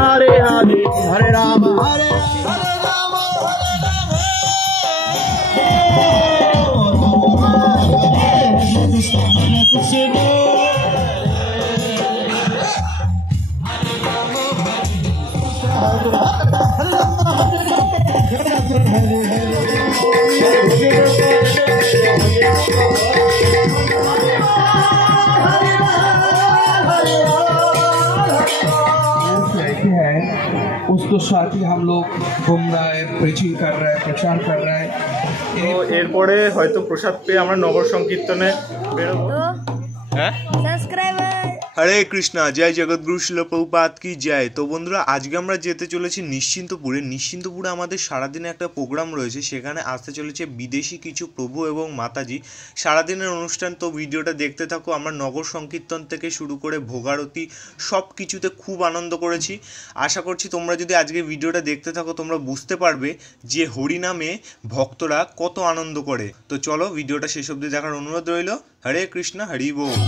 Hare Hare, Hare Rama, Hare उसको साथ ही हम लोग घूम रहा है, प्रीचिंग कर रहा है, प्रचार कर रहा है। তো এরপরে হয়তো প্রসাদ পেয়ে আমরা নগর সংকীর্তনে বেরোবো। হ্যাঁ, হরে কৃষ্ণা, জয় জগৎগুরু শিল প্রভুপাদ কি জয়। তো বন্ধুরা, আজকে আমরা যেতে চলেছি নিশ্চিন্তপুরে আমাদের সারাদিনে একটা প্রোগ্রাম রয়েছে, সেখানে আসতে চলেছে বিদেশি কিছু প্রভু এবং মাতাজি। সারাদিনের অনুষ্ঠান, তো ভিডিওটা দেখতে থাকো। আমরা নগর সংকীর্তন থেকে শুরু করে ভোগারতি সব কিছুতে খুব আনন্দ করেছি। আশা করছি তোমরা যদি আজকে ভিডিওটা দেখতে থাকো তোমরা বুঝতে পারবে যে হরিনামে ভক্তরা কত আনন্দ করে। তো চলো ভিডিওটা শেষ অবধি দেখার অনুরোধ রইল। হরে কৃষ্ণ, হরি বল।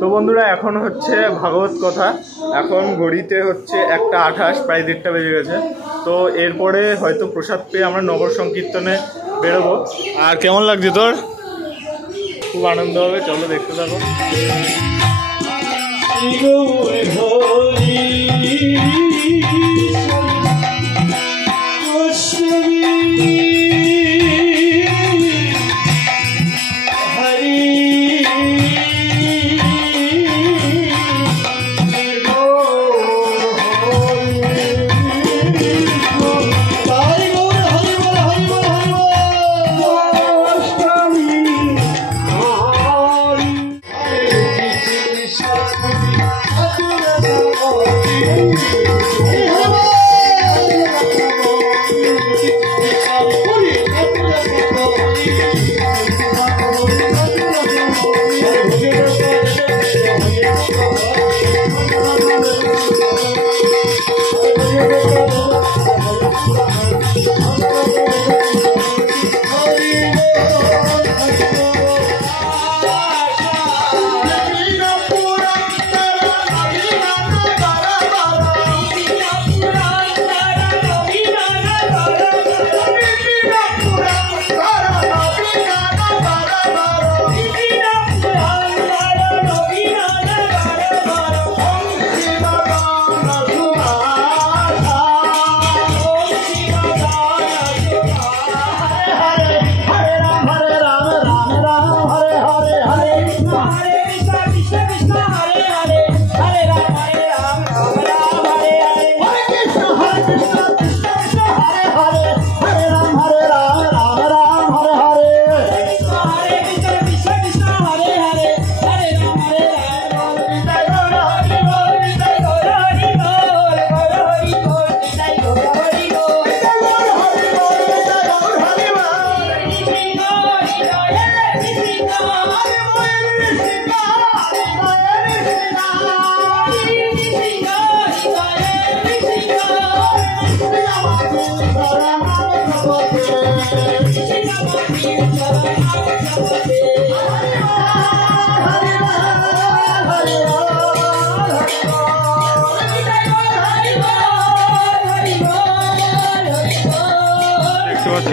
তো বন্ধুরা, এখন হচ্ছে ভাগবত কথা। এখন ঘড়িতে হচ্ছে 1:28, প্রায় 1:30 বেজে গেছে। তো এরপরে হয়তো প্রসাদ পেয়ে আমরা নগর সংকীর্তনে বেরোবো। আর কেমন লাগছে তোর? খুব আনন্দ হবে, চলো দেখতে থাকো।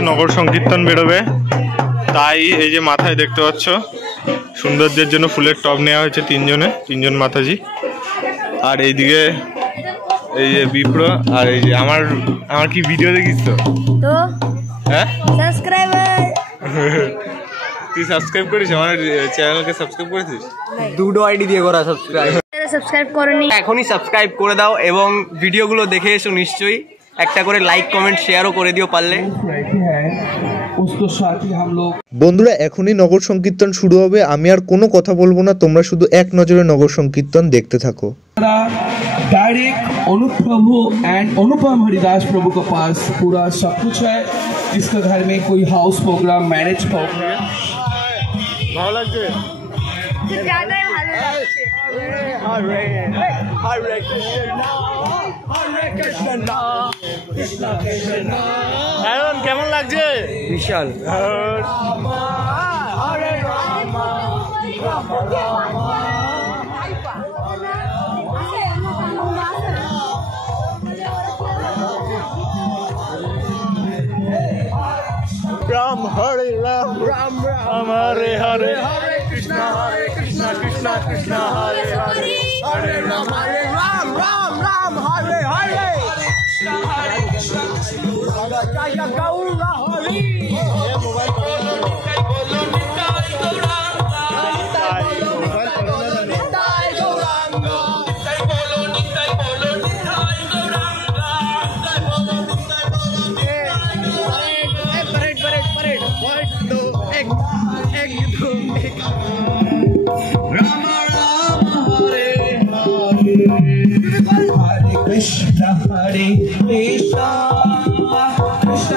নগর সংকীর্তন বেরোবে, তাই এই যে মাথায় দেখতে পাচ্ছ সৌন্দর্যের জন্য ফুলের টব নেওয়া হয়েছে তিনজন মাতাজি। আর এইদিকে এই যে বিপ্র, আর এই যে আমার কি ভিডিও দেখিস তো? হ্যাঁ, সাবস্ক্রাইবার তুই সাবস্ক্রাইব করিস আমার চ্যানেলকে? সাবস্ক্রাইব করেছিস? দুটো আইডি দিয়ে করা সাবস্ক্রাইব করনি, এখনই সাবস্ক্রাইব করে দাও এবং ভিডিওগুলো দেখে এসো নিশ্চয়ই। একটা করে লাইক কমেন্ট শেয়ারও করে দিও পারলে। उसको साथ ही हम लोग বন্ধুরা এখনই নগর সংকীর্তন শুরু হবে, আমি আর কোনো কথা বলবো না, তোমরা শুধু এক নজরে নগর সংকীর্তন দেখতে থাকো। डायरेक्ट अनुप प्रभु एंड अनुपम हरिदास प्रभु के पास पूरा सब कुछ है। जिसका घर में कोई हाउस प्रोग्राम, मैरिज प्रोग्राम, ভালো লাগছে? কেমন লাগছে? বিশাল। রাম হরে রাম, রাম রাম হরে হরে, হরে কৃষ্ণ কৃষ্ণ কৃষ্ণ হরে হরে, হরে রাম রাম রাম হরে হরে, হরে কৃষ্ণ জয় Gaura Hari.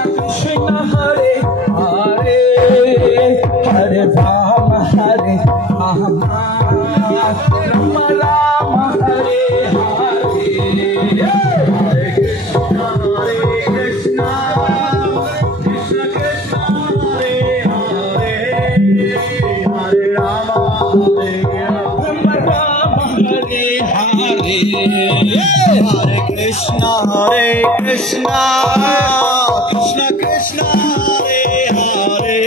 Krishna Hare Krishna, Krishna Krishna Hare Hare, Hare Rama Hare Rama, Rama Rama Hare Hare, Hare Krishna Krishna, Krishna Krishna Hare Hare, Hare Rama Hare Rama, Rama Hare Hare, Hare Krishna Krishna, Krishna Krishna Hare Hare,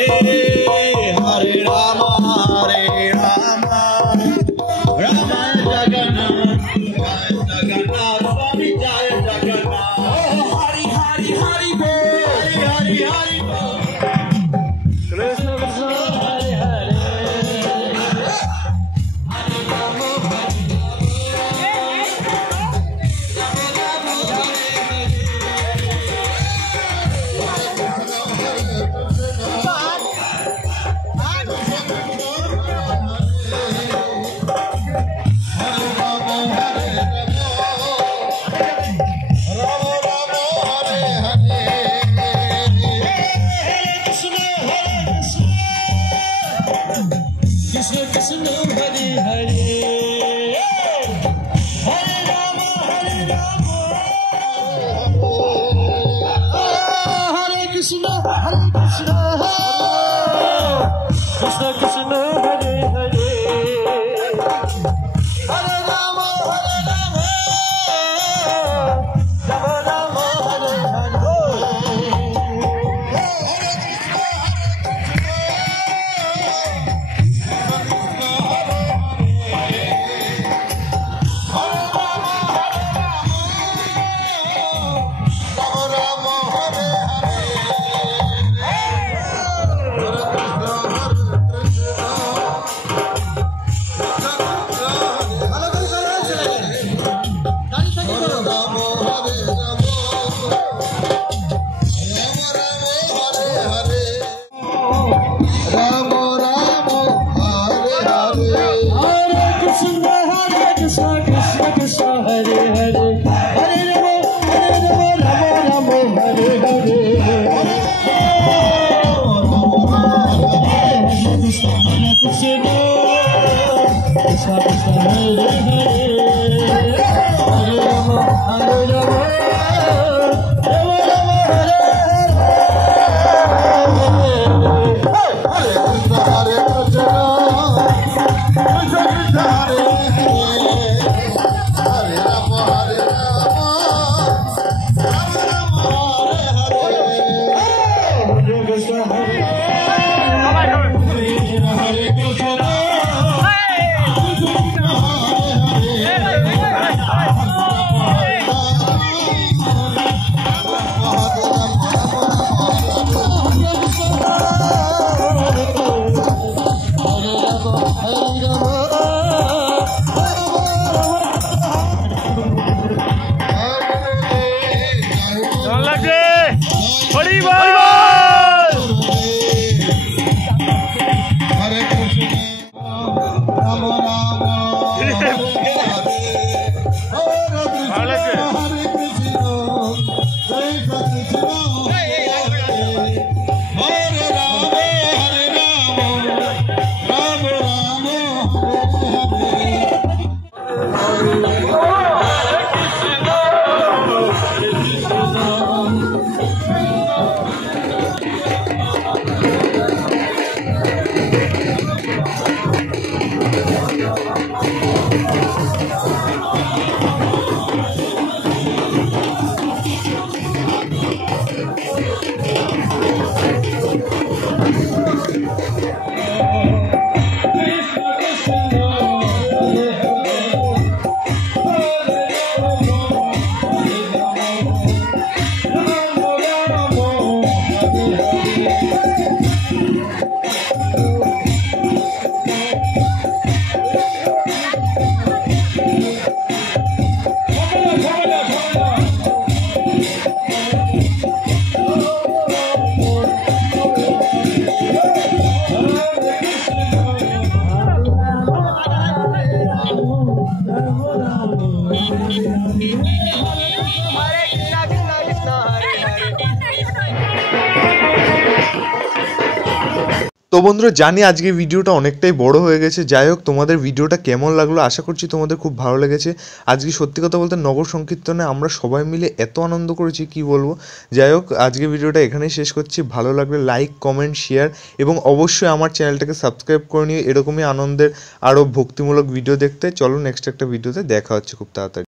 Hare Rama Hare Rama, Rama Jagannath, Jagannath Swami Jai Jagannath, Hari Hari Hari Bol, Hari Hari Bol, Krishna Krishna Hare Hare, Krishna Krishna Hare Hare, Hare Rama Hare Rama, Hare Krishna Krishna, Krishna Krishna Hare Hare, Hare Rama Hare Rama, Rama Rama Hare Hare. তো বন্ধুরা জানি আজকে ভিডিওটা অনেকটাই বড় হয়ে গেছে, যাই হোক তোমাদের ভিডিওটা কেমন লাগলো আশা করছি তোমাদের খুব ভালো লেগেছে। আজকে সত্যি কথা বলতে নগর সংকীর্তনে আমরা সবাই মিলে এত আনন্দ করেছি কি বলবো। যাই হোক আজকে ভিডিওটা এখানেই শেষ করছি। ভালো লাগলে লাইক কমেন্ট শেয়ার এবং অবশ্যই আমার চ্যানেলটাকে সাবস্ক্রাইব করে নিও এরকমই আনন্দের আরও ভক্তিমূলক ভিডিও দেখতে। চলো নেক্সট একটা ভিডিওতে দেখা হচ্ছে খুব তাড়াতাড়ি।